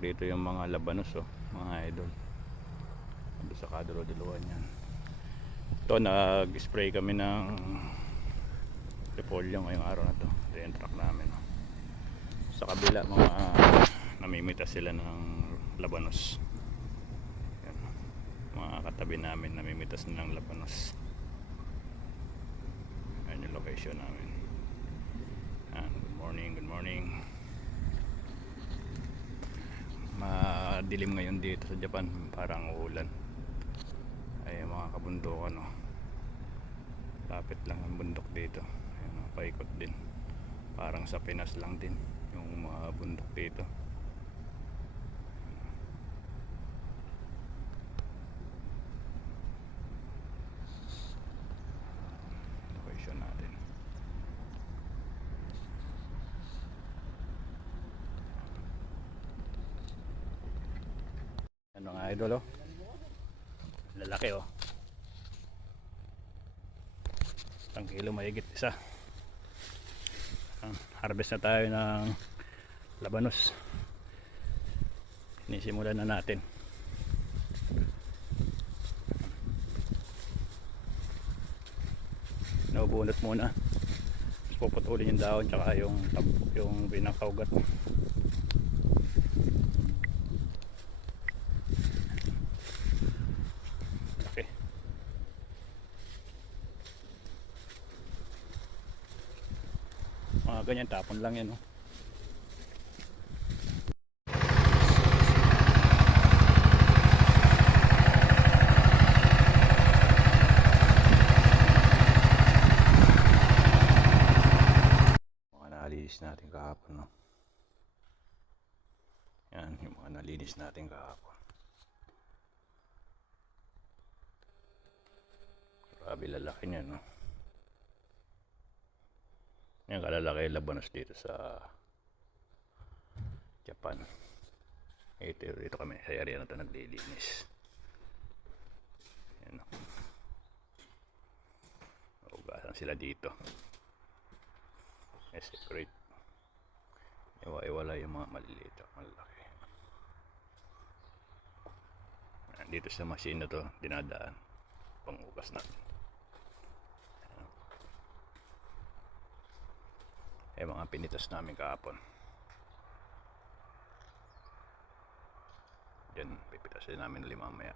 dito yung mga labanos, oh, mga idol. Ando sa kaduro-duluan yan. Ito, nag-spray kami ng repolyo ngayong araw na to. Ito yung truck namin, oh. Sa kabila mga namimita sila ng labanos. Yan, mga katabi namin namimitas ng labanos. Yan yung location namin. Yan, good morning, good morning. Madilim ngayon dito sa Japan, parang uulan. Ay mga kabundukan, no. Lapit lang ang bundok dito. Ayun, paikot din. Parang sa Pinas lang din yung mga bundok dito. Location natin. Ano nga idol, oh. Lalaki, oh. 1 kilo mahigit isa. Harvest na tayo ng labanos. Inisimulan na natin. Nabubunot muna. Tapos puputulin yung dahon tsaka yung pinakaugat. Okay. Mga ganyan, tapon lang yan, oh. Nalinis natin kahapon, no? Yan yung mga nalinis natin kahapon. Grabe lalaki niya, no? Yan kalalaki yung labanos dito sa Japan. Dito kami sa area na ito naglilinis. Yan, no? Ugasan sila dito. Separate. Iwala yung mga maliliit at malaki. Dito sa machine na to dinadaan pangugas natin. Mga pinitas namin kahapon. Diyan pipitasin namin ulit mamaya.